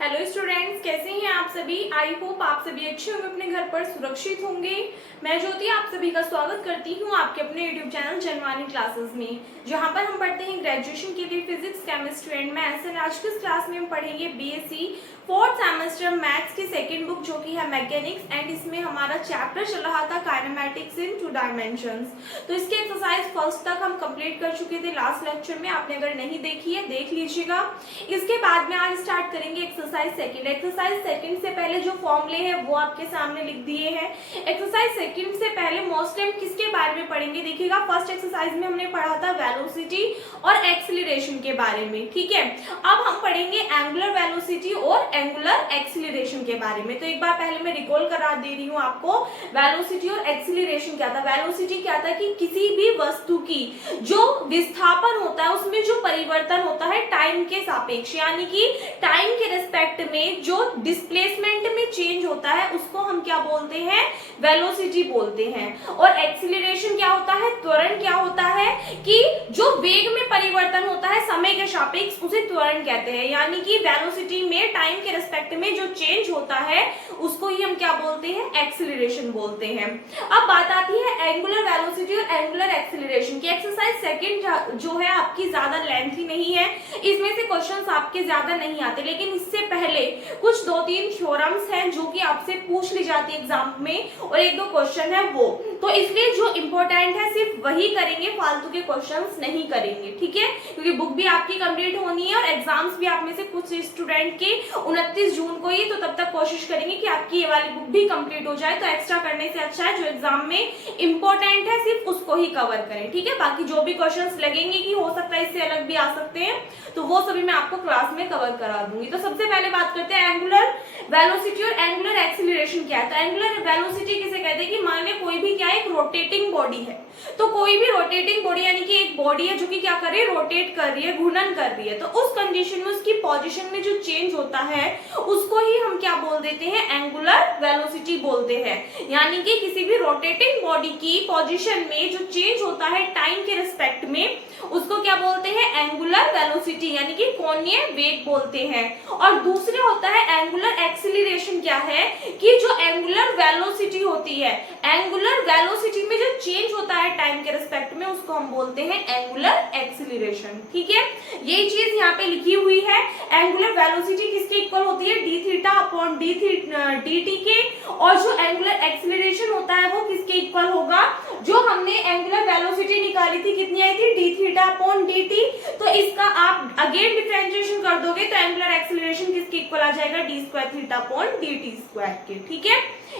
Hello students, कैसे हैं आप सभी। आई होप आप सभी अच्छे होंगे, अपने घर पर सुरक्षित होंगे। मैं ज्योति आप सभी का स्वागत करती हूं आपके अपने यूट्यूब चैनल जनवानी क्लासेस में, जहां पर हम पढ़ते हैं ग्रेजुएशन के लिए physics, chemistry and maths. And आज की इस क्लास में हम पढ़ेंगे बीएससी फोर्थ सेमेस्टर मैथ्स की सेकेंड बुक जो कि है मैकेनिक्स। एंड इसमें हमारा चैप्टर चल रहा था काइनेमैटिक्स इन 2 डायमेंशंस। तो इसके एक्सरसाइज फर्स्ट तक हम कंप्लीट कर चुके थे लास्ट लेक्चर में। आपने अगर नहीं देखी है देख लीजिएगा। इसके बाद में आज स्टार्ट करेंगे एक्सरसाइज सेकंड। एक्सरसाइज सेकंड से पहले जो फॉर्मूले हैं वो आपके सामने लिख दिए हैं। एक्सरसाइज सेकंड से पहले मोस्टली हम किसके बारे में पढ़ेंगे, देखिएगा फर्स्ट एक्सरसाइज में हमने पढ़ा था वेलोसिटी और एक्सीलरेशन के बारे में, ठीक है। अब हम पढ़ेंगे एंगुलर वेलोसिटी और एंगुलर एक्सीलरेशन के बारे में। तो एक बार पहले मैं रिकॉल करा दे रही हूँ आपको, वेलोसिटी और एक्सीलरेशन क्या था। वेलोसिटी क्या था कि किसी भी वस्तु की जो विस्थापन होता है उसमें जो परिवर्तन होता है टाइम के सापेक्ष, यानी कि टाइम के रिस्पेक्ट में जो डिस्प्लेसमेंट में चेंज होता है उसको हम क्या बोलते हैं, वेलोसिटी बोलते हैं। और एक्सीलरेशन क्या होता है, त्वरण क्या होता है कि जो वेग में परिवर्तन होता है समय के सापेक्ष उसे त्वरण कहते हैं। यानी कि वेलोसिटी में टाइम के रिस्पेक्ट में जो चेंज होता है उसको ही हम क्या बोलते हैं, एक्सीलरेशन बोलते हैं। अब बात आती है एंगुलर वेलोसिटी और एंगुलर एक्सीलरेशन की। एक्सरसाइज सेकंड जो है आपकी ज्यादा लेंथी नहीं है, इसमें से क्वेश्चंस आपके ज्यादा नहीं आते, लेकिन इससे पहले कुछ 2-3 थ्योरम्स हैं जो कि आपसे पूछ ली जाती है एग्जाम में, और 1-2 क्वेश्चन है वो, तो इसलिए जो इंपॉर्टेंट है सिर्फ वही करेंगे, फालतू के क्वेश्चंस नहीं करेंगे, ठीक है। क्योंकि बुक भी आपकी कंप्लीट होनी है और एग्जाम्स भी आप में से कुछ स्टूडेंट के 29 जून को ही, तो तब तक कोशिश करेंगे कि आपकी ये वाली बुक भी कंप्लीट हो जाए। तो एक्स्ट्रा करने से अच्छा है जो एग्जाम में इंपॉर्टेंट है सिर्फ उसको ही कवर करें, ठीक है। बाकी जो भी क्वेश्चंस लगेंगे कि हो सकता है इससे अलग भी आ सकते हैं, तो वो सभी मैं आपको क्लास में कवर करा दूंगी। तो सबसे पहले बात करते हैं एंगुलर वेलोसिटी और एंगुलर एक्सीलरेशन क्या है। तो एंगुलर वेलोसिटी किसे कहते हैं कि मान ले कोई भी क्या है, एक रोटेटिंग बॉडी है। तो कोई भी रोटेटिंग बॉडी यानी कि एक बॉडी है जो कि क्या कर रही है, रोटेट कर रही है, घूर्णन कर रही है। तो उस कंडीशन में उसकी पोजीशन में जो चेंज होता है उसको ही हम क्या बोल देते हैं, एंगुलर वेलोसिटी बोलते हैं। यानी कि किसी भी रोटेटिंग बॉडी की पोजीशन में जो चेंज होता है टाइम के रिस्पेक्ट में उसको क्या बोलते हैं, एंगुलर वेलोसिटी यानी कि कोणीय वेग बोलते हैं। और दूसरे होता है एंगुलर एक्सीलरेशन क्या है कि जो एंगुलर वेलोसिटी होती है, एंगुलर वेलोसिटी में जो चेंज होता है टाइम के रिस्पेक्ट में उसको हम बोलते हैं एंगुलर एक्सीलरेशन, ठीक है। यही चीज यहाँ पे लिखी हुई है। एंगुलर वेलोसिटी किसके इक्वल होती है, d theta upon d T के, और जो एंगुलर एक्सीलरेशन होता है वो किसके इक्वल होगा, जो हमने एंगुलर वेलोसिटी निकाली थी कितनी आई थी, D theta upon d T. तो इसका आप अगेन डिफरेंशिएशन कर दोगे तो एंगुलर एक्सीलरेशन किसके इक्वल आ जाएगा, D square theta upon d T square के, ठीक है।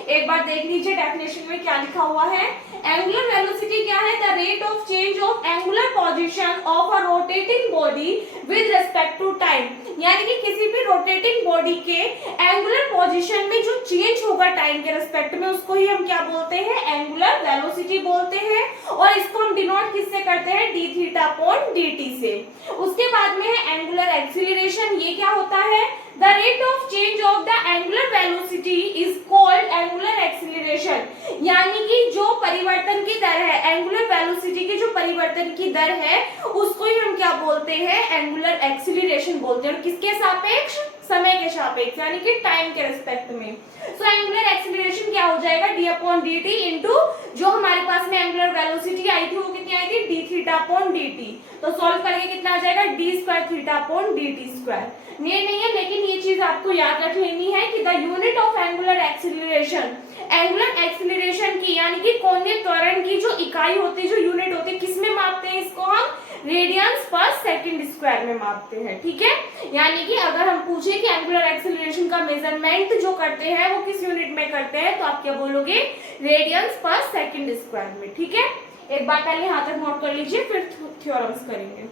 एक बार देख लीजिए डेफिनेशन में क्या लिखा हुआ है। एंगुलर वेलोसिटी क्या है, the rate of change of angular position of a rotating body with respect to time. यानी कि किसी भी रोटेटिंग बॉडी के एंगुलर पोजीशन में जो चेंज होगा टाइम के रिस्पेक्ट में उसको ही हम क्या बोलते हैं, एंगुलर वेलोसिटी बोलते हैं। और इसको हम डिनोट किससे करते हैं, D theta upon d T से। उसके बाद में है एंगुलर एक्सीलरेशन। ये क्या होता है, the rate of change of the angular velocity is called angular acceleration। यानी कि जो परिवर्तन की दर है, एंगुलर वेलोसिटी की जो परिवर्तन की दर है उसको ही हम क्या बोलते हैं, एंगुलर एक्सीलरेशन बोलते हैं। और किसके सापेक्ष, समय के सापेक्ष यानी कि टाइम के रिस्पेक्ट में। सो एंगुलर एक्सीलरेशन क्या हो जाएगा, D upon d T into जो हमारे पास में एंगुलर वेलोसिटी आई थी वो कितनी आई थी, D theta upon d T. तो सॉल्व करके कितना आ जाएगा, D square theta upon d T square. ये नहीं है लेकिन ये चीज आपको याद रख लेनी है कि the unit of angular acceleration, angular acceleration की यानी कि कोणीय त्वरण की जो इकाई होती है, जो यूनिट होती है, किस में मापते हैं इसको हम, रेडियंस पर सेकंड स्क्वायर में मापते हैं, ठीक है। यानी कि अगर हम पूछे कि एंगुलर एक्सीलरेशन का मेजरमेंट जो करते हैं वो किस यूनिट में करते हैं, तो आप क्या बोलोगे, रेडियंस पर सेकंड स्क्वायर में, ठीक है। एक बार पहले यहाँ तक नोट कर लीजिए फिर थ्योरम्स करेंगे।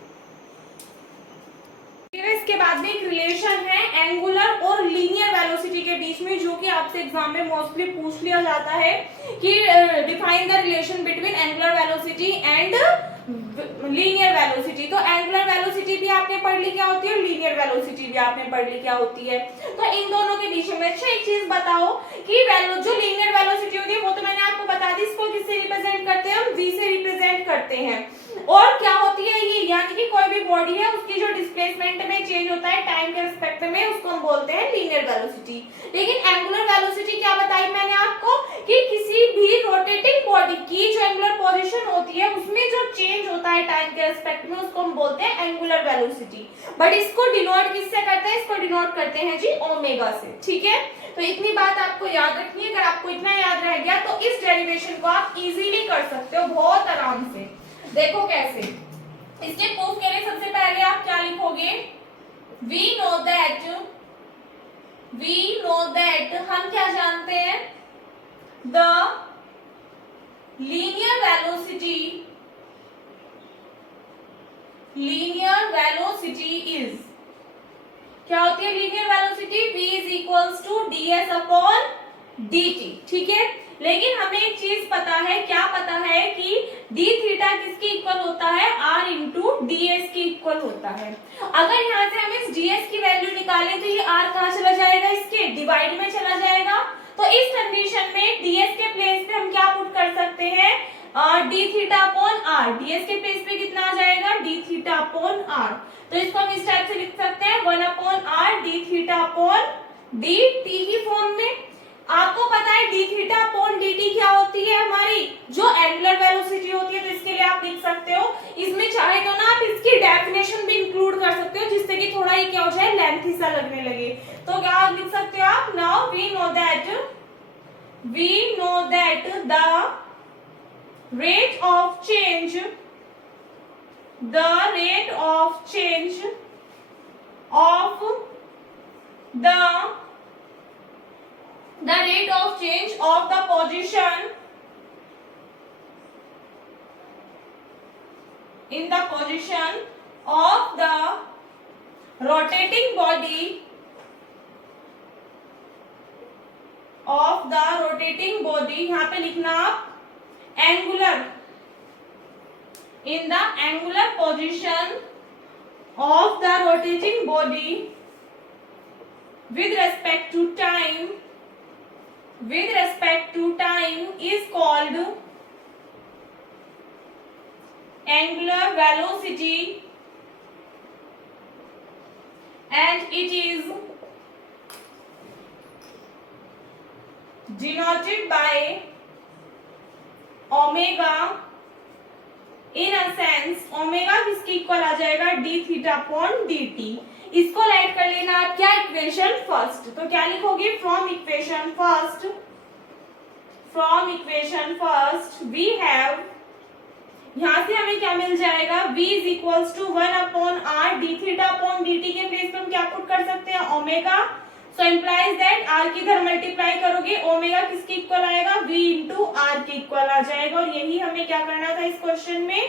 इसके बाद में एक रिलेशन है एंगुलर और लीनियर वेलोसिटी के बीच में, जो कि आपसे एग्जाम में मोस्टली पूछ लिया जाता है कि define the relation between angular velocity and linear velocity. तो एंगुलर वेलोसिटी भी आपने पढ़ ली क्या होती है, लीनियर वेलोसिटी भी आपने पढ़ ली क्या होती है। तो इन दोनों के बीच में अच्छा एक चीज बताओ कि जो लीनियर वेलोसिटी होती है वो तो मैंने आपको बता दी, इसको किससे रिप्रेजेंट करते हैं हम, v से रिप्रेजेंट करते हैं। और क्या होती है ये, यानी कि कोई भी बॉडी है उसकी जो डिस्प्लेसमेंट में चेंज होता है टाइम के रिस्पेक्ट में, उसको हम बोलते हैं लीनियर वेलोसिटी। लेकिन एंगुलर वेलोसिटी क्या बताई मैंने आपको कि किसी भी रोटेटिंग बॉडी की जो एंगुलर पोजीशन होती है उसमें जो चेंज होता है टाइम के रिस्पेक्ट में, उसको हम बोलते हैं एंगुलर वेलोसिटी। बट इसको डिनोट किससे करते हैं, इसको डिनोट करते हैं जी ओमेगा से। ठीक है, तो इतनी बात आपको याद रखनी है। अगर आपको इतना याद रह गया तो इस डेरिवेशन को आप इजीली कर सकते हो बहुत आराम से। देखो कैसे, इसके प्रूफ के लिए सबसे पहले आप क्या लिखोगे, वी नो दैट हम क्या जानते हैं, द लीनियर वेलोसिटी इज, क्या होती है linear velocity, v is equals to ds upon dt। ठीक है, लेकिन हमें एक चीज पता है, क्या पता है कि d थीटा किसके इक्वल होता है, r इंटू ds के इक्वल होता है। अगर यहाँ से हम इस ds की वैल्यू निकालें तो ये r कहाँ चला जाएगा, इसके डिवाइड में चला जाएगा। तो इस कंडीशन में ds के प्लेस पे हम क्या पुट कर सकते हैं, d theta upon r, ds के प्लेस पे कितना आ जाएगा, d थीटा अपॉन r। तो इसको हम इस टाइप से लिख सकते हैं 1 upon r d theta upon dt की फॉर्म में। आपको पता है d थीटा अपॉन dt क्या होती है, हमारी जो एंगुलर वेलोसिटी होती है। तो इसके लिए आप लिख सकते हो, इसमें चाहे तो ना आप इसकी डेफिनेशन भी इंक्लूड कर सकते हो, जिससे कि थोड़ा ये क्या हो जाए, लेंथी सा लगने लगे। तो क्या आप लिख सकते हो आप, now we know that the rate of change of the position in the position of the rotating body यहाँ पे लिखना आप angular, in the angular position of the rotating body with respect to time is called angular velocity, and it is denoted by omega. In a sense omega किसके equal आ जाएगा, d theta upon dt। इसको write कर लेना आप क्या, equation first. तो क्या लिखोगे, from equation first we have, यहां से हमें क्या मिल जाएगा, v is equals to 1 upon r d theta upon dt के प्लेस पे हम क्या पुट कर सकते हैं, omega. So implies that r की इधर मल्टीप्लाई करोगे, ओमेगा किसके इक्वल आएगा, v इंटू r के इक्वल आ जाएगा। और यही हमें क्या करना था, इस क्वेश्चन में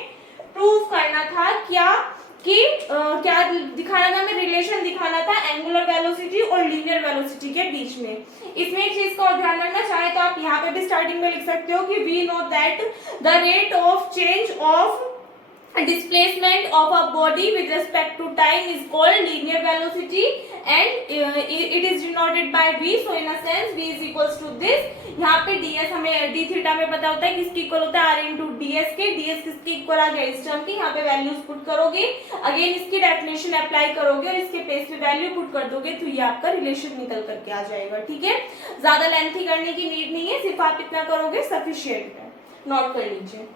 प्रूव करना था, क्या क्या दिखाना था, हमें रिलेशन दिखाना था एंगुलर वेलोसिटी और लीनियर वेलोसिटी के बीच में। इसमें एक चीज को ध्यान रखना, चाहे तो आप यहाँ पे भी स्टार्टिंग में लिख सकते हो कि we know that the rate of change of displacement of a body with respect to time is called linear velocity, and it is denoted by v. So in a sense v is equals to this। यहाँ पे ds हमें d theta में पता होता है किसके equal होता है, r इंटू ds के। ds किसके इक्वल आ गया, इस टर्म की। यहाँ पे वैल्यूज पुट करोगे, अगेन इसकी डेफिनेशन अप्लाई करोगे और इसके पेज पे वैल्यू पुट कर दोगे, तो ये आपका रिलेशन निकल करके आ जाएगा। ठीक है, ज्यादा लेंथी करने की नीड नहीं है, सिर्फ आप इतना करोगे सफिशिएंट है, नोट कर लीजिए।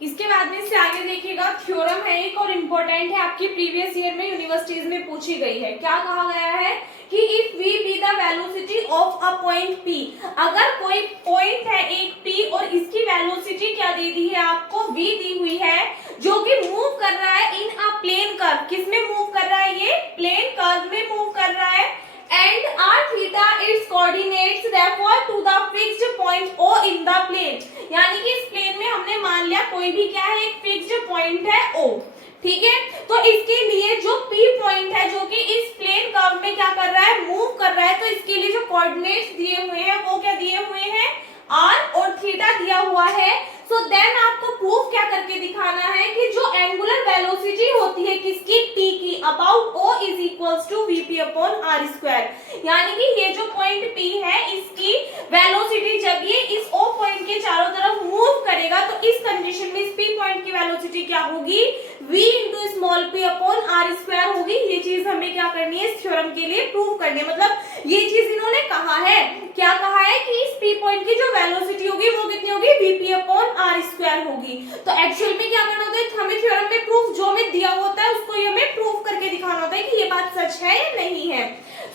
इसके बाद में इससे आगे देखिएगा, थ्योरम है एक और इम्पोर्टेंट है, आपकी प्रीवियस ईयर में यूनिवर्सिटीज में पूछी गई है। क्या कहा गया है कि if v be the velocity of a point p, अगर कोई पॉइंट है एक p और इसकी वेलोसिटी क्या दे दी है आपको, v दी हुई है, जो कि मूव कर रहा है इन अ प्लेन कर्व। किस में मूव कर रहा है, ये प्लेन कर्व में मूव कर रहा है। and r theta its coordinates therefore to the fixed point o in the plane, यानी कि इस प्लेन में हमने मान लिया कोई भी क्या है, एक फिक्स्ड पॉइंट है o। ठीक है, तो इसके लिए जो p पॉइंट है जो कि इस प्लेन कर्व में क्या कर रहा है, मूव कर रहा है, तो इसके लिए जो कोऑर्डिनेट्स दिए हुए हैं वो क्या दिए हुए हैं, r और थीटा दिया हुआ है। सो देन आपको प्रूफ क्या करके दिखाना है कि जो एंगुलर वेलोसिटी होती है किसकी, p की, about o is equals to vp upon r square. यानी कि ये जो पॉइंट p है इसकी वेलोसिटी जब ये इस o पॉइंट के चारों तरफ मूव करेगा तो इस कंडीशन में इस p पॉइंट की वेलोसिटी क्या होगी, v into small p upon r square होगी। ये चीज हमें क्या करनी है, इस थ्योरम के लिए प्रूव करनी है। मतलब ये चीज इन्होंने कहा है, क्या कहा है कि इस p पॉइंट की जो वेलोसिटी होगी वो कितनी होगी, vp अपॉन r स्क्वायर होगी। तो एक्चुअल में क्या करना होता है, हमें थ्योरम में प्रूफ जो हमें दिया होता है उसको हमें प्रूफ करके दिखाना होता है कि ये बात सच है या नहीं है।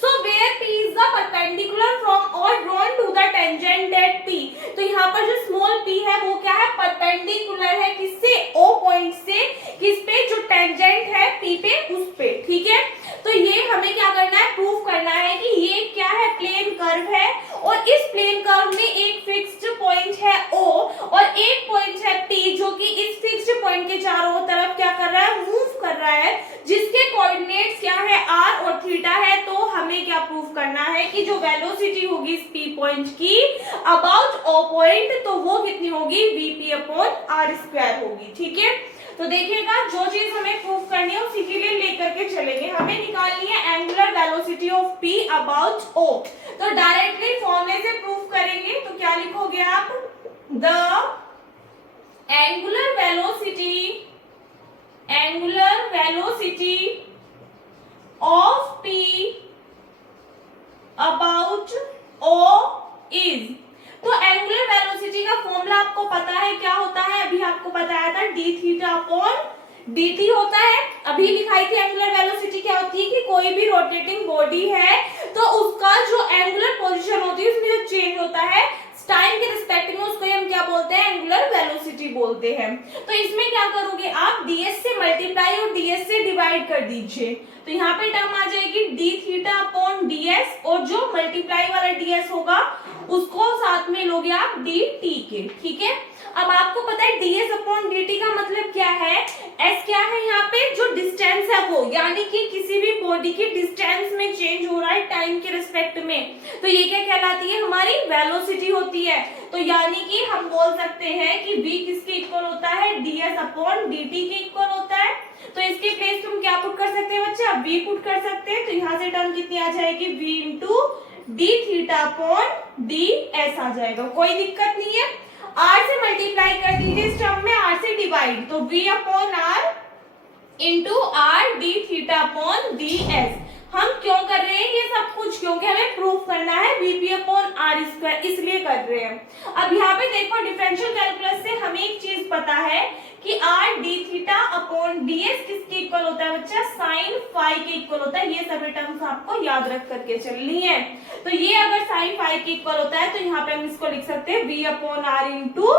So where p is the perpendicular from और drawn to the tangent that p, तो यहाँ पर जो स्मॉल p है वो क्या है, परपेंडिकुलर है किससे, o पॉइंट से, किस पे, जो टेंजेंट है p पे, उस पे। ठीक है, तो ये हमें क्या करना है, प्रूफ करना है कि ये क्या है, प्लेन कर्व है और इस प्लेन कर्व में एक फिक्स्ड पॉइंट है o और एक पॉइंट है p जो कि इस फिक्स्ड पॉइंट के चारों तरफ क्या कर रहा है, मूव कर रहा है, जिसके कोऑर्डिनेट्स क्या है, r और थीटा है। तो हमें क्या प्रूफ करना है कि जो वेलोसिटी होगी इस p पॉइंट की अबाउट o पॉइंट, तो वो कितनी होगी, vp अपॉन r स्क्वायर होगी। ठीक है, तो देखिएगा जो चीज हमें प्रूफ करनी है उसी के लिए लेकर के चलेंगे। हमें निकालनी है angular velocity of p about o, तो डायरेक्टली फॉर्मूले से प्रूफ करेंगे। तो क्या लिखोगे आप, the angular velocity of p about o is, तो एंगुलर वेलोसिटी का फॉर्मूला आपको पता है क्या होता है, अभी आपको बताया था, d थीटा अपॉन dt होता है। अभी लिखाई थी एंगुलर वेलोसिटी क्या होती है कि कोई भी रोटेटिंग बॉडी है तो उसका जो एंगुलर पोजीशन होती है उसमें जो चेंज होता है टाइम के रिस्पेक्ट में, उसको हम क्या बोलते हैं, एंगुलर वेलोसिटी बोलते हैं। तो इसमें क्या करोगे आप, ds से मल्टीप्लाई और ds से डिवाइड कर दीजिए, तो यहाँ पे टर्म आ जाएगी d थीटा अपॉन ds और जो मल्टीप्लाई वाला ds होगा उसको साथ में लोगे आप dt के। ठीक है, अब आपको पता है ds अपॉन dt का मतलब क्या है, s क्या है यहाँ पे, जो डिस्टेंस है वो, यानी कि किसी भी बॉडी की डिस्टेंस में चेंज हो रहा है टाइम के रिस्पेक्ट में, तो ये क्या कहलाती है, हमारी वेलोसिटी होती है। तो यानी कि हम बोल सकते हैं कि v किसके इक्वल होता है, ds अपॉन dt के इक्वल होता है। तो इसके प्लेस तुम क्या पुट कर सकते हैं बच्चा, v पुट कर सकते हैं। तो यहाँ से टर्म कितनी आ जाएगी, v into d theta upon d s आ जाएगा, कोई दिक्कत नहीं है। r से मल्टीप्लाई कर दीजिए इस टर्म में, r से डिवाइड, तो v upon r into R D theta upon d S. हम क्यों कर रहे हैं ये सब कुछ, क्योंकि हमें प्रूफ करना है वीपी अपॉन आर स्क्वायर, इसलिए कर रहे हैं। अब यहाँ पे देखो डिफरेंशियल कैलकुलस से हमें एक चीज पता है कि R D theta upon d S किसके इक्वल होता है बच्चा, साइन फाई के इक्वल होता है। ये सभी टर्म्स आपको याद रख करके चलनी है। तो ये अगर साइन फाई के इक्वल होता है तो यहाँ पे हम इसको लिख सकते हैं V upon R into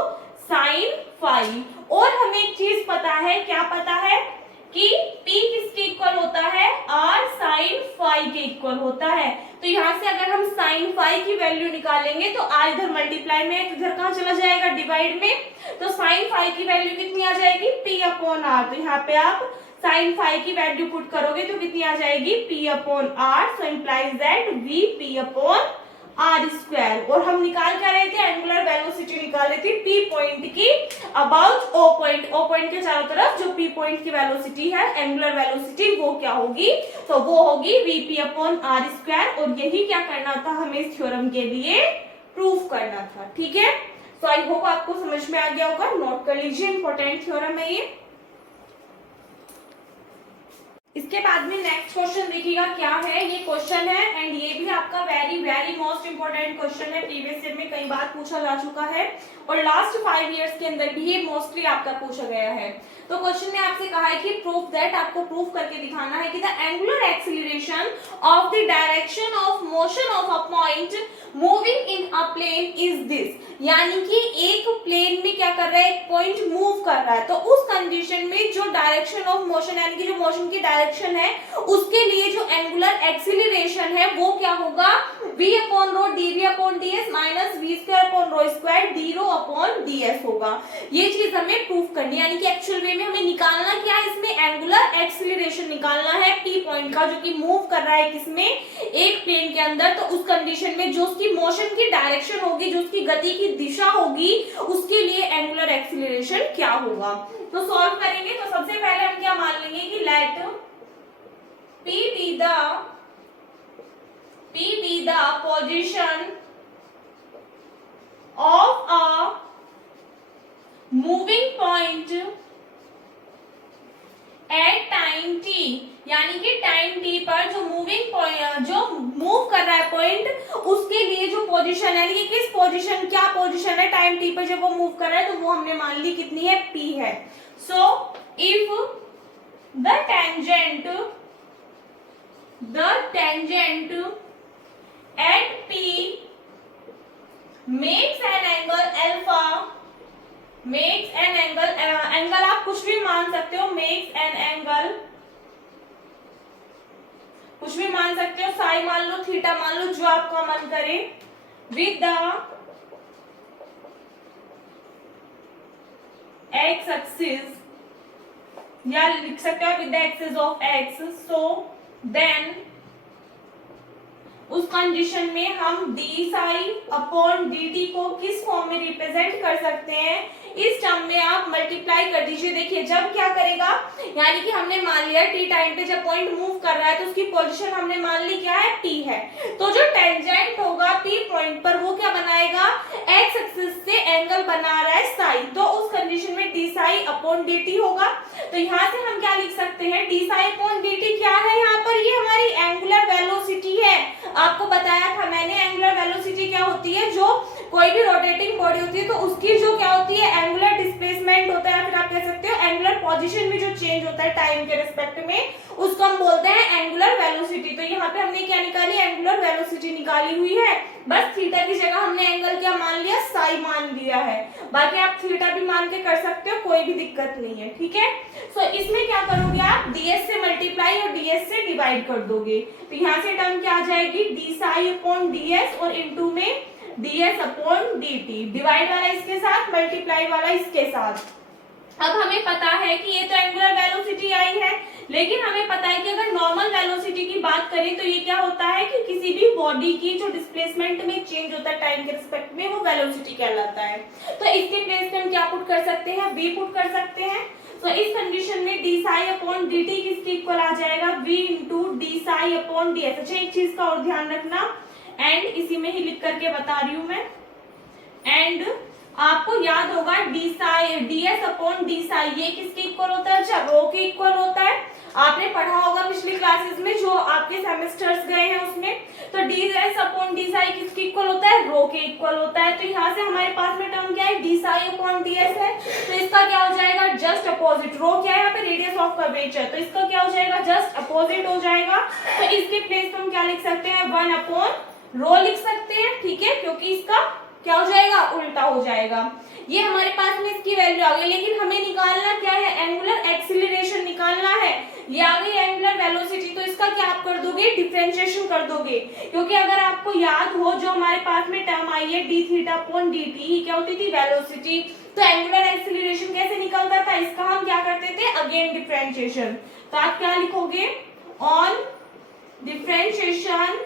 sine phi. और हमें एक चीज पता है, क्या पता है कि P किसके इक्वल होता है, R साइन फाई के इक्वल होता है। तो यहाँ से अगर हम साइन फाई की वैल्यू निकालेंगे तो R इधर मल्टीप्लाई में है, इधर कहाँ चला जाएगा, डिवाइड में। तो साइन फाई की वैल्यू कितनी आ जाएगी, P अपॉन R। तो यहाँ पे आप साइन फाई की वैल्यू पुट करोगे तो कितनी आ जाएगी, P upon R। So implies that V P upon R square. और हम निकाल क्या रहे थे, एंगुलर वेलोसिटी निकाल रहे थे P पॉइंट की about O point. O point के चारों तरफ जो P पॉइंट की वेलोसिटी है, एंगुलर वेलोसिटी, वो क्या होगी, तो वो होगी VP अपॉन आर स्क्वायर। और यही क्या करना था हमें इस थ्योरम के लिए प्रूफ करना था। ठीक है, तो आई होप आपको समझ में आ गया होगा, नोट कर लीजिए, इंपॉर्टेंट थ्योरम है ये। इसके बाद में नेक्स्ट क्वेश्चन देखिएगा क्या है, ये क्वेश्चन है एंड ये भी आपका very very most important question है। प्रीवियस ईयर में कई बार पूछा जा चुका है और लास्ट 5 इयर्स के अंदर भी ये मोस्टली आपका पूछा गया है। तो क्वेश्चन ने आपसे कहा है कि प्रूफ दैट, आपको प्रूफ करके दिखाना है कि the angular acceleration of the direction of motion of a point moving in a plane is this. यानी कि एक प्लेन में क्या कर रहा है, एक पॉइंट मूव कर रहा है, तो उस कंडीशन में जो डायरेक्शन ऑफ मोशन यानी कि जो मोशन की डायरेक्शन है उसके लिए जो एंगुलर एक्सीलरेशन कंडीशन है वो क्या होगा, v अपॉन रो dv upon ds minus v square upon rho square d रो अपॉन ds होगा। ये चीज हमें प्रूफ करनी है, यानी कि एक्चुअल वे में हमें निकालना क्या है, इसमें एंगुलर एक्सीलरेशन निकालना है p पॉइंट का, जो कि मूव कर रहा है किसमें, एक प्लेन के अंदर। तो उस कंडीशन में जो उसकी मोशन की डायरेक्शन होगी, जो उसकी गति की दिशा होगी, उसके लिए एंगुलर एक्सीलरेशन क्या होगा। तो सॉल्व करेंगे तो सबसे पहले हम क्या मान लेंगे कि late p be the position of a moving point at time t, यानी कि टाइम t पर जो मूविंग पॉइंट, जो मूव कर रहा है पॉइंट, उसके लिए जो पोजीशन है, ये किस पोजीशन, क्या पोजीशन है टाइम t पर जब वो मूव कर रहा है, तो वो हमने मान ली कितनी है, p है। So if the tangent at p makes an angle alpha, makes an angle, angle आप कुछ भी मान सकते हो, makes an angle कुछ भी मान सकते हो, साई मान लो, थीटा मान लो, जो आपका मन करे, with the x axis, या लिख सकते हो with the axis of x, so then उस कंडीशन में हम D psi upon d T को किस फॉर्म में रिप्रेजेंट कर सकते हैं, इस टर्म में आप मल्टीप्लाई कर दीजिए। देखिए जब क्या करेगा, यानी कि हमने मान लिया टी टाइम पे जब पॉइंट मूव कर रहा है, तो उसकी पोजीशन हमने मान ली क्या है, टी है। तो जो टेंजेंट होगा पी पॉइंट पर, वो क्या बनाएगा, एक्स एक्सिस से एंगल बना रहा है साई, तो उस कंडीशन में D psi upon d T होगा। तो यहाँ से हम क्या लिख सकते हैं, D psi upon d T क्या है, यहाँ पर ये हमारी एंगुलर वेलोसिटी है। आपको बताया था मैंने एंगुलर वेलोसिटी क्या होती है, जो कोई भी रोटेटिंग बॉडी होती है तो उसकी जो क्या होती है, एंगुलर डिस्प्लेसमेंट होता है, फिर आप कह सकते हो एंगुलर पोजीशन में जो चेंज होता है टाइम के रिस्पेक्ट में, उसको हम बोलते हैं एंगुलर वेलोसिटी। तो यहाँ पे हमने क्या निकाली, एंगुलर वेलोसिटी निकाली हुई है। बस थीटा की जगह हमने एंगल क्या मान लिया, साई मान लिया है। बाकी आप थीटा भी मान के कर सकते हो, कोई भी दिक्कत नहीं है, ठीक है। सो इसमें क्या करोगे आप, ds से मल्टीप्लाई और ds से डिवाइड कर दोगे, तो यहाँ से टर्म क्या आ जाएगी, डी साई अपॉन ds और इनटू में ds अपॉन dt, डिवाइड वाला इसके साथ, मल्टीप्लाई वाला इसके साथ। अब हमें पता है कि ये तो एंगुलर वेलोसिटी आई है, लेकिन हमें पता है कि अगर नॉर्मल वेलोसिटी की बात करें तो ये क्या होता है कि किसी भी बॉडी की जो डिस्प्लेसमेंट में चेंज होता है टाइम के रिस्पेक्ट में, वो वेलोसिटी कहलाता है। तो इसके प्लेस पे हम क्या पुट कर सकते हैं, v पुट कर सकते हैं। तो इस कंडीशन में D psi upon d T किसके इक्वल आ जाएगा, v into D psi upon d S. अच्छा एक चीज का और ध्यान रखना, एंड इसी में ही लिख करके बता रही हूं मैं, एंड आपको याद होगा D Sai D S upon D Sai ये किसके इक्वल होता है, अच्छा रो के इक्वल होता है। आपने पढ़ा होगा पिछली क्लासेस में जो आपके सेमेस्टर्स गए हैं उसमें, तो D S upon D Sai किसके इक्वल होता है, रो के इक्वल होता है। तो यहाँ से हमारे पास में टर्म क्या है, D psi upon d S है, तो इसका क्या हो जाएगा, जस्ट अपोजिट। रो क्या है यहाँ पे, रेडियस ऑफ कर्वेचर, तो इसका क्या हो जाएगा, जस्ट अपोजिट हो जाएगा। तो इसके प्लेस पे हम क्या लिख सकते हैं, 1 अपॉन रो लिख सकते हैं, ठीक है, क्योंकि इसका क्या हो जाएगा, उल्टा हो जाएगा। ये हमारे पास में इसकी वैल्यू आ गई, लेकिन हमें निकालना क्या है, एंगुलर एक्सीलरेशन निकालना है। ये आ गई एंगुलर वेलोसिटी, तो इसका क्या आप कर दोगे, डिफरेंशिएशन कर दोगे, क्योंकि अगर आपको याद हो जो हमारे पास में टर्म आई है d theta upon d t, ही क्या होती थी, वेलोसिटी। तो एंगुलर एक्सीलरेशन कैसे निकलता था, इसका हम क्या करते थे, अगेन डिफरेंशिएशन। तो आप क्या लिखोगे, on differentiation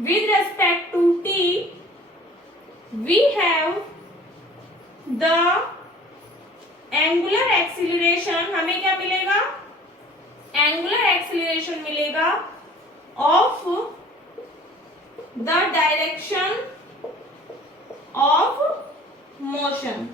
with respect to T we have the angular acceleration, हमें क्या मिलेगा, angular acceleration मिलेगा of the direction of motion।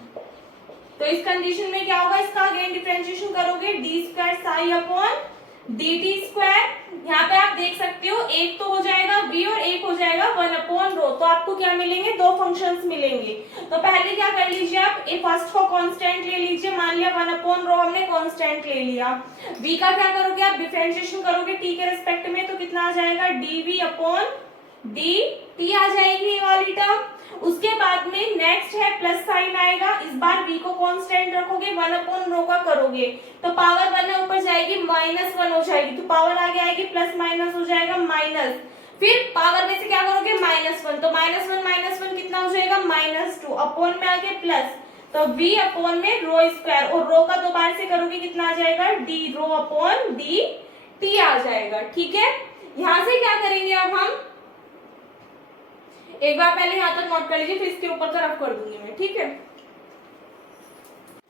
तो इस कंडीशन में क्या होगा, इसका अगेन डिफरेंशिएशन करोगे, D square psi upon d T square. यहाँ पे आप देख सकते हो एक तो हो जाएगा v और एक हो जाएगा 1 अपॉन रो। तो आपको क्या मिलेंगे, दो फंक्शंस मिलेंगे। तो पहले क्या कर लीजिए आप, ए फर्स्ट को कांस्टेंट ले लीजिए, मान लिया 1 अपॉन रो हमने कांस्टेंट ले लिया। v का क्या करोगे आप, डिफरेंशिएशन करोगे t के रिस्पेक्ट में, तो कितना आ जाएगा, dv अपॉन डी टी आ जाएगी ये वाली टर्म। उसके बाद में नेक्स्ट है प्लस साइन आएगा, इस बार v को कांस्टेंट रखोगे, 1/रो का करोगे तो पावर 1 है ऊपर जाएगी -1 हो जाएगी, तो पावर आगे आएगी प्लस माइनस हो जाएगा माइनस, फिर पावर में से क्या करोगे -1, तो -1 कितना हो जाएगा -2, अपॉन में आगे प्लस, तो v अपॉन में रो स्क्वायर, और रो का दोबारा से करोगे कितना आ जाएगा d rho upon d t आ जाएगा। ठीक है, यहां से क्या करेंगे अब हम, एक बार पहले यहाँ तक नोट कर लीजिए, फिर इसके ऊपर तरफ कर दूंगी मैं। ठीक है,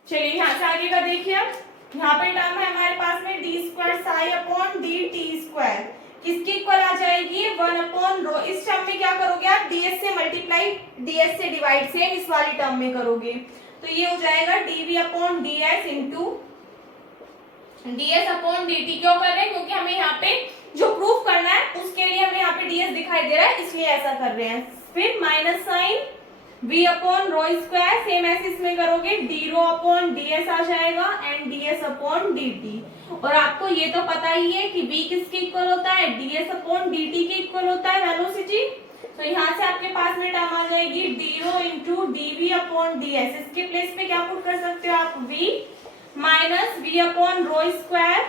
चलिए यहाँ से आगे का देखिए। यहाँ पे टर्म है हमारे पास में D square psi upon d T square, किसकी इक्वल आ जाएगी 1/रो। इस टर्म में क्या करोगे आप, ds से मल्टीप्लाई, ds से डिवाइड, से इस वाली टर्म में करोगे तो ये हो जाएगा dv upon ds into ds upon dt। क्यों कर रहे हैं, क्योंकि हमें यहाँ पे जो प्रूफ करना है उसके लिए हमें यहाँ पे ds दिखाई दे रहा है, इसलिए ऐसा कर रहे हैं। फिर minus sine v upon rho square, same ऐसे इसमें करोगे डी रो अपॉन ds आ जाएगा एंड ds अपॉन dt। और आपको ये तो पता ही है कि v किसके इक्वल होता है, ds अपॉन dt के इक्वल होता है वेलोसिटी। तो यहाँ से आपके पास में टर्म आ जाएगी डी रो इंटू dv अपॉन ds। इसके प्लेस पे क्या पुट कर सकते हो आप, v minus v upon rho square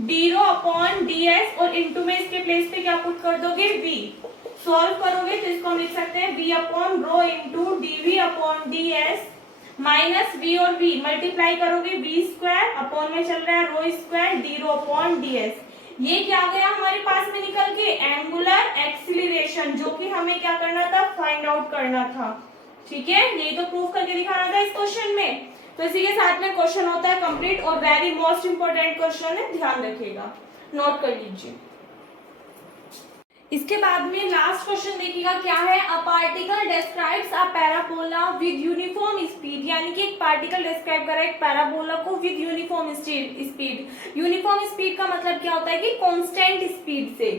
d rho upon ds, और इंटू में इसके प्लेस पे क्या पुट कर दोगे v। सॉल्व करोगे तो इसको हम लिख सकते हैं v upon rho into dv upon ds minus v और v मल्टीप्लाई करोगे v स्क्वायर अपॉन में चल रहा है rho square d rho upon ds। ये क्या गया हमारे पास में निकल के, एंगुलर एक्सीलरेशन, जो कि हमें क्या करना था, फाइंड आउट करना था। ठीक है, यही तो प्रूफ करके दिखाना था इस क्वेश्चन में। तो इसी के साथ में क्वेश्चन होता है कंप्लीट, और वेरी मोस्ट इंपोर्टेंट क्वेश्चन है, ध्यान रखिएगा, नोट कर लीजिए। इसके बाद में लास्ट क्वेश्चन देखिएगा क्या है, a particle describes a parabola with uniform speed, यानी कि एक पार्टिकल डिस्क्राइब कर रहा है एक पैराबोला को with uniform speed. Uniform speed का मतलब क्या होता है कि कांस्टेंट स्पीड से।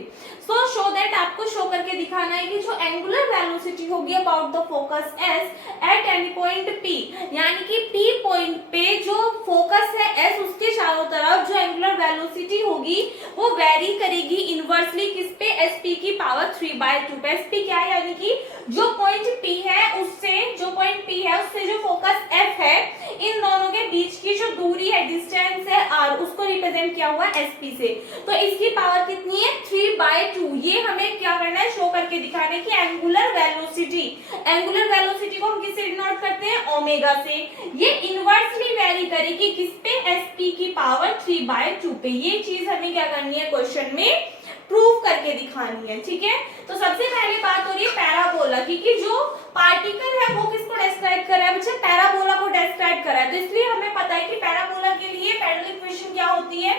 सो शो दैट, आपको शो करके दिखाना है कि जो एंगुलर वेलोसिटी होगी about the focus S at any point P, यानी कि पी पॉइंट पे जो फोकस है एस, उसके चारों तरफ जो एंगुलर वेलोसिटी होगी वो वेरी करेगी इनवर्सली किस पे, एस पी की पावर 3/2 पे। एस पी क्या है, यानी कि जो पॉइंट पी है उससे, जो पॉइंट पी है उससे जो फोकस एफ है, इन दोनों के बीच की जो दूरी है, डिस्टेंस है आर, उसको रिप्रेजेंट किया हुआ एस पी से। तो इसकी पावर कितनी है 3/2। ये हमें क्या करना है, शो करके दिखाना है कि एंगुलर वेलोसिटी, एंगुलर वेलोसिटी को हम किससे डिनोट करते हैं, ओमेगा से। ये इनवर्सली वेरी करेगी किस पे, एस पी की पावर 3/2 पे। ये चीज हमें क्या करनी है, क्वेश्चन में प्रूव करके दिखानी है। ठीक है, तो सबसे पहले बात हो रही है पैराबोला की, कि जो पार्टिकल है वो किसको डिस्क्राइब कर रहा है, बच्चे पैराबोला को डिस्क्राइब कर रहा है। तो इसलिए हमें पता है कि पैराबोला के लिए पैरेलल इक्वेशन क्या होती है,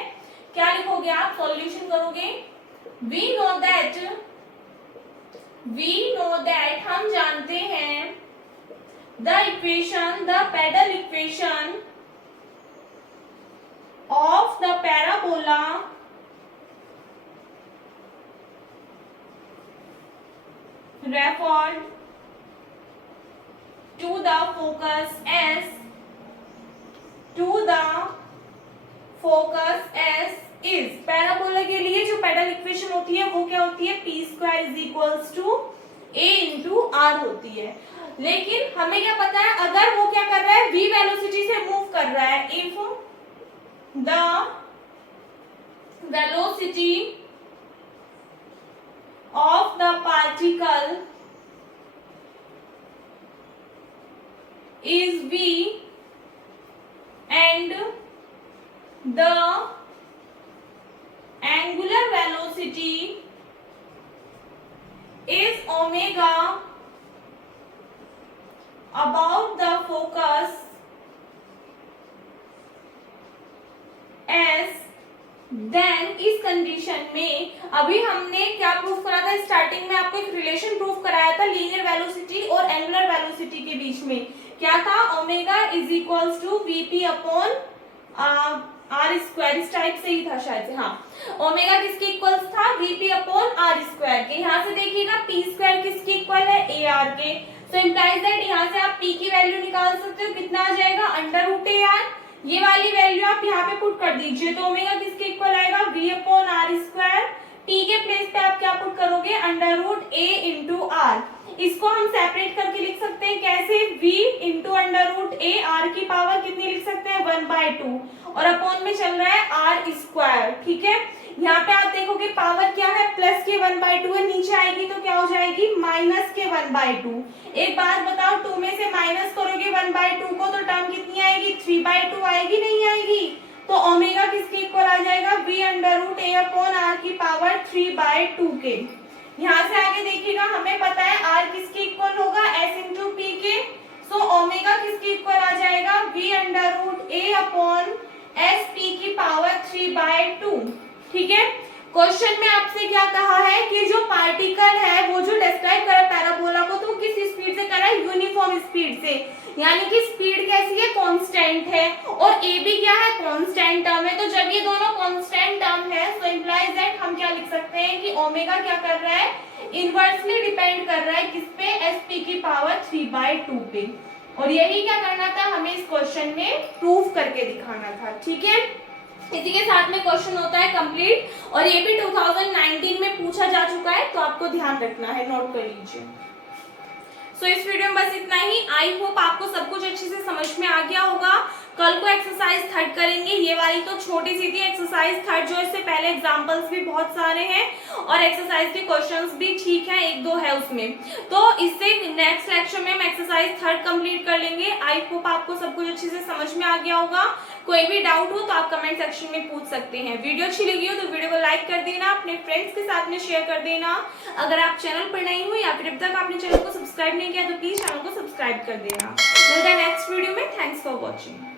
क्या लिखोगे आप, सॉल्यूशन करोगे, वी नो दैट, हम जानते हैं, the equation, the parallel equation of the parabola referred to the focus S, is, parabola के लिए जो पैरेलल इक्वेशन होती है वो क्या होती है, p square is equals to a into R होती है। लेकिन हमें क्या पता है, अगर वो क्या कर रहा है, v वेलोसिटी से मूव कर रहा है, if the velocity of the particle is v and the angular velocity is omega about the focus s, then इस कंडीशन में अभी हमने क्या प्रूफ करा था, स्टार्टिंग में आपको एक रिलेशन प्रूफ कराया था लीनियर वेलोसिटी और एंगुलर वेलोसिटी के बीच में। क्या था, omega is equals to VP upon R square, इस टाइप से ही था शायद से। हाँ, ओमेगा किसके इक्वल्स था, वीपी अपॉन आर स्क्वायर के। यहाँ से देखिएगा पी स्क्वायर किसके इक्वल है, ए आर के। तो इम्प्लाइज दैट यहाँ से आप पी की वैल्यू निकाल सकते हो, कितना आ जाएगा, √AR। ये वाली वैल्यू आप यहाँ पे पुट कर दीजिए, तो ओमेगा किसके इक्वल आएगा, v upon R square T के प्लेस पे आप क्या पुट करोगे, under root A into R. इसको हम सेपरेट करके लिख सकते हैं कैसे, v into under root A, R की पावर कितनी लिख सकते हैं 1/2, और अपॉन में चल रहा है आर स्क्वायर। ठीक है, यहाँ पे आप देखोगे पावर क्या है, प्लस के 1/2 है, नीचे आएगी तो क्या हो जाएगी माइनस के 1/2। एक बात बताओ, 2 में से माइनस करोगे 1/2 को तो टर्म कितनी आएगी, 3/2 आएगी, नहीं आएगी? तो ओमेगा किसके इक्वल आ जाएगा, v under root A upon R की पावर 3/2 के। यहाँ से आगे देखिएगा, हमें पता है r किसके इक्वल होगा, s इंटू पी के। सो ओमेगा किसके इक्वल आ जाएगा, v under root A upon S P की पावर 3/2। ठीक है, क्वेश्चन में आपसे क्या कहा है कि जो पार्टिकल है वो जो डिस्क्राइब कर पैराबोला को, तो किस स्पीड से कर रहा है, यूनिफॉर्म स्पीड से, यानी कि स्पीड कैसी है, कांस्टेंट है, और ए भी क्या है, कांस्टेंट टर्म है। तो जब ये दोनों कांस्टेंट टर्म है, सो इंप्लाइज दैट हम क्या लिख सकते हैं कि ओमेगा क्या कर रहा है, इनवर्सली डिपेंड कर रहा है किस पे, एस पी की पावर 3/2 पे। और यही क्या करना था, हमें इस क्वेश्चन में प्रूफ करके दिखाना था। ठीक है, इसी के साथ में क्वेश्चन होता है कंप्लीट, और ये भी 2019 में पूछा जा चुका है, तो आपको ध्यान रखना है, नोट कर लीजिए। सो इस वीडियो में बस इतना ही। आई होप आपको सब कुछ अच्छे से समझ में आ गया होगा। कल को एक्सरसाइज 3 करेंगे, ये वाली तो छोटी सी थी एक्सरसाइज 3, जो इससे पहले एग्जांपल्स भी बहुत सारे हैं और एक्सरसाइज के क्वेश्चंस भी ठीक है, 1-2 है उसमें। तो इससे नेक्स्ट लेक्चर में हम एक्सरसाइज 3 कंप्लीट कर लेंगे। आई होप आपको सब कुछ अच्छे से समझ में आ गया होगा। कोई भी डाउट हो तो आप कमेंट सेक्शन में पूछ सकते हैं। वीडियो अच्छी लगी हो तो वीडियो को लाइक कर देना, अपने फ्रेंड्स के साथ में शेयर कर देना। अगर आप चैनल पर नए हो या फिर अब तक आपने चैनल को सब्सक्राइब नहीं किया तो प्लीज चैनल को सब्सक्राइब कर देना। मिलते हैं नेक्स्ट वीडियो में। Thanks for watching.